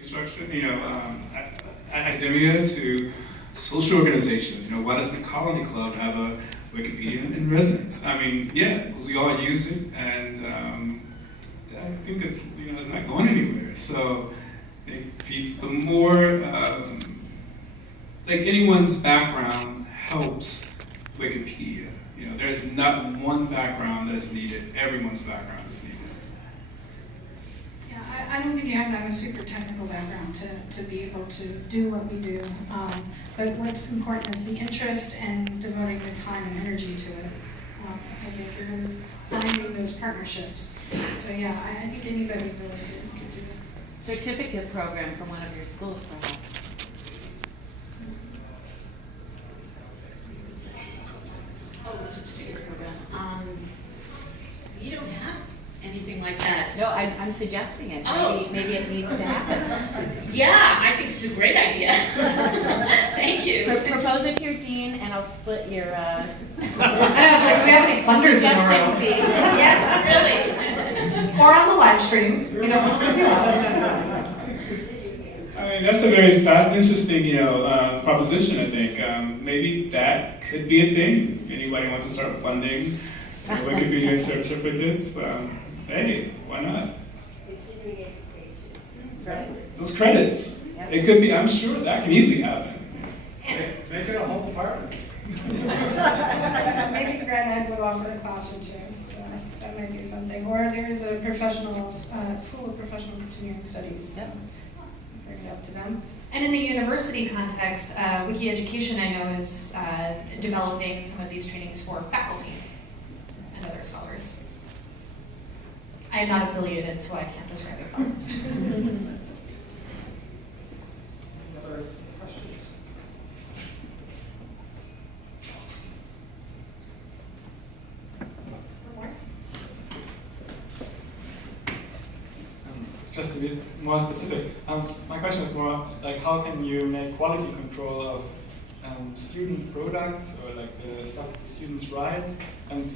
restructure, academia to social organization. Why doesn't the Colony Club have a Wikipedia in residence? I mean, yeah, because we all use it, and I think it's it's not going anywhere. So the more like anyone's background helps Wikipedia. There's not one background that is needed. Everyone's background is needed. Yeah, I don't think you have to have a super technical background to be able to do what we do. But what's important is the interest and devoting the time and energy to it. I think you're finding those partnerships. So yeah, I think anybody really could do it. Certificate program from one of your schools, perhaps. Oh, certificate program. We don't have anything like that. No, I'm suggesting it. Maybe it needs to happen. Yeah, I think it's a great idea. Thank you. Propose it to your dean, and I'll split your. I know, it's like, do we have any funders in the room? Yes, really. Or on the live stream. I mean, that's a very interesting, proposition. I think maybe that could be a thing. Anybody wants to start funding Wikipedia certificates? Hey, why not? That's right. Those credits. Yep. It could be. I'm sure that can easily happen. Make it a whole department. Maybe Grad Ed would offer a class or two, so that might be something. Or there's a professional school of professional continuing studies. Yep. Bring it up to them. And in the university context, Wiki Education, I know, is developing some of these trainings for faculty and other scholars. I am not affiliated, so I can't describe it well. Any other questions? Just to be more specific, my question is more like, how can you make quality control of student product, or like the stuff students write? And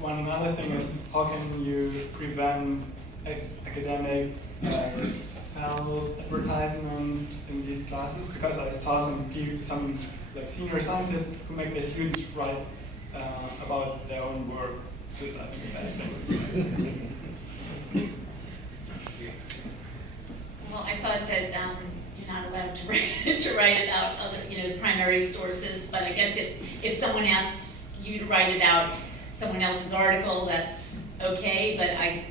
one other thing is, how can you prevent academic self-advertisement in these classes? Because I saw some like senior scientists who make their students write about their own work, which is, I think, a bad thing. Well, I thought that you're not allowed to write about other, primary sources, but I guess if someone asks you to write about someone else's article, that's okay, but I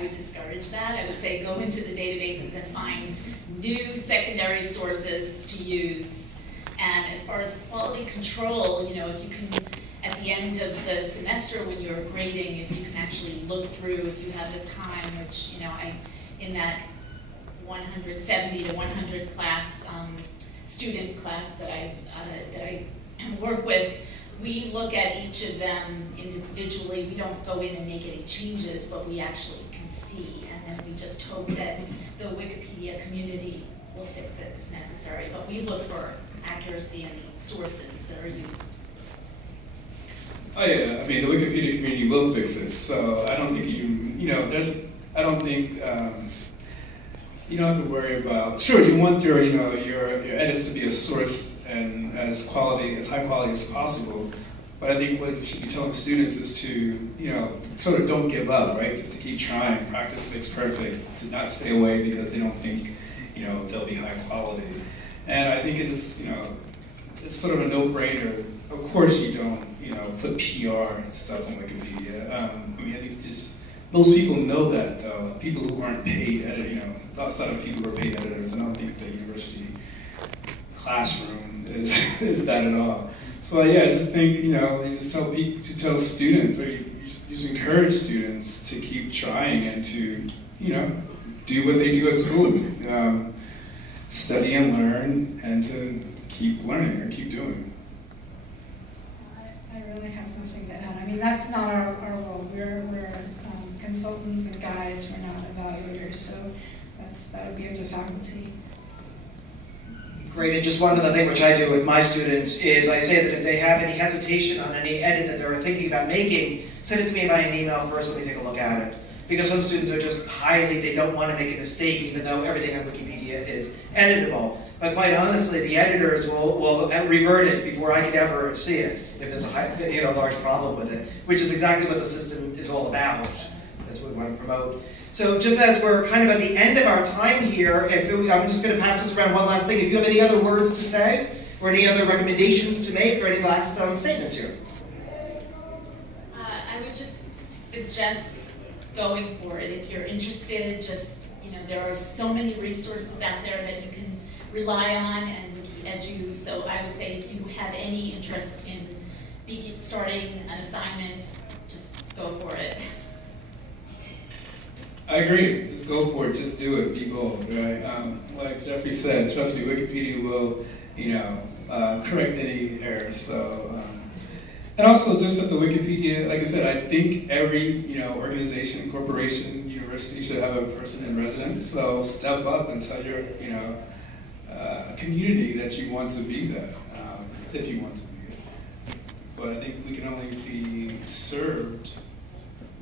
would discourage that. I would say go into the databases and find new secondary sources to use. And as far as quality control, if you can, at the end of the semester when you're grading, if you can actually look through, if you have the time, which, in that 170 to 100 class, student class that I work with, we look at each of them individually. We don't go in and make any changes, but we actually can see, and then we just hope that the Wikipedia community will fix it if necessary. But we look for accuracy in the sources that are used. Oh yeah, I mean, the Wikipedia community will fix it. So I don't think I don't think you don't have to worry about. Sure, you want your edits to be as sourced and as high quality as possible. But I think what you should be telling students is to, sort of don't give up, right? Just to keep trying. Practice makes perfect. To not stay away because they don't think, they'll be high quality. And I think it is, it's sort of a no-brainer. Of course you don't, put PR stuff on Wikipedia. I mean, I think just most people know that, though. People who aren't paid editors, outside of people who are paid editors, I don't think the university classroom is that at all. So yeah, I just think, you just tell people, to tell students, or you just encourage students to keep trying and to, do what they do at school. Study and learn, and to keep learning or keep doing. I really have nothing to add. I mean, that's not our role. We're consultants and guides. We're not evaluators. So that would be up to faculty. Great, and just one other thing which I do with my students is I say that if they have any hesitation on any edit that they're thinking about making, send it to me via an email first, let me take a look at it. because some students are just they don't want to make a mistake, even though everything on Wikipedia is editable. But quite honestly, the editors will revert it before I could ever see it, if there's a large problem with it, which is exactly what the system is all about. That's what we want to promote. So just as we're kind of at the end of our time here, I'm just going to pass this around one last thing. If you have any other words to say, or any other recommendations to make, or any last statements here. I would just suggest going for it. If you're interested, there are so many resources out there that you can rely on, and WikiEdu. So I would say if you have any interest in starting an assignment, just go for it. I agree. Just go for it. Just do it. Be bold, right? Like Jeffrey said, trust me, Wikipedia will, correct any errors. So, and also just at the Wikipedia, like I said, I think every organization, corporation, university should have a person in residence. So step up and tell your community that you want to be that, if you want to be it. But I think we can only be served.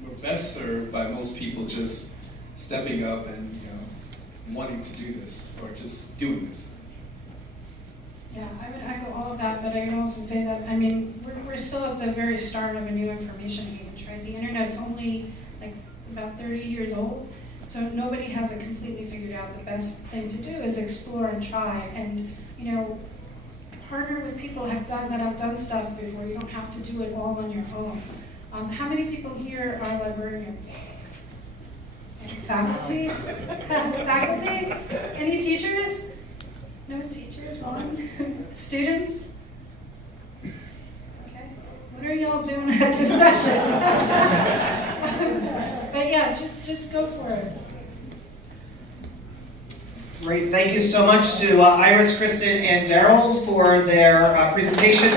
We're best served by most people just stepping up and wanting to do this, or just doing this. Yeah, I would echo all of that, but I can also say that, we're still at the very start of a new information age, right? The internet's only like about 30 years old, so nobody has it completely figured out. The best thing to do is explore and try, and partner with people that have done stuff before. You don't have to do it all on your own. How many people here are librarians? Faculty? Faculty? Any teachers? No teachers? One? Students? Okay. What are y'all doing at this session? But yeah, just go for it. Great. Thank you so much to Iris, Kristen, and Daryl for their presentation.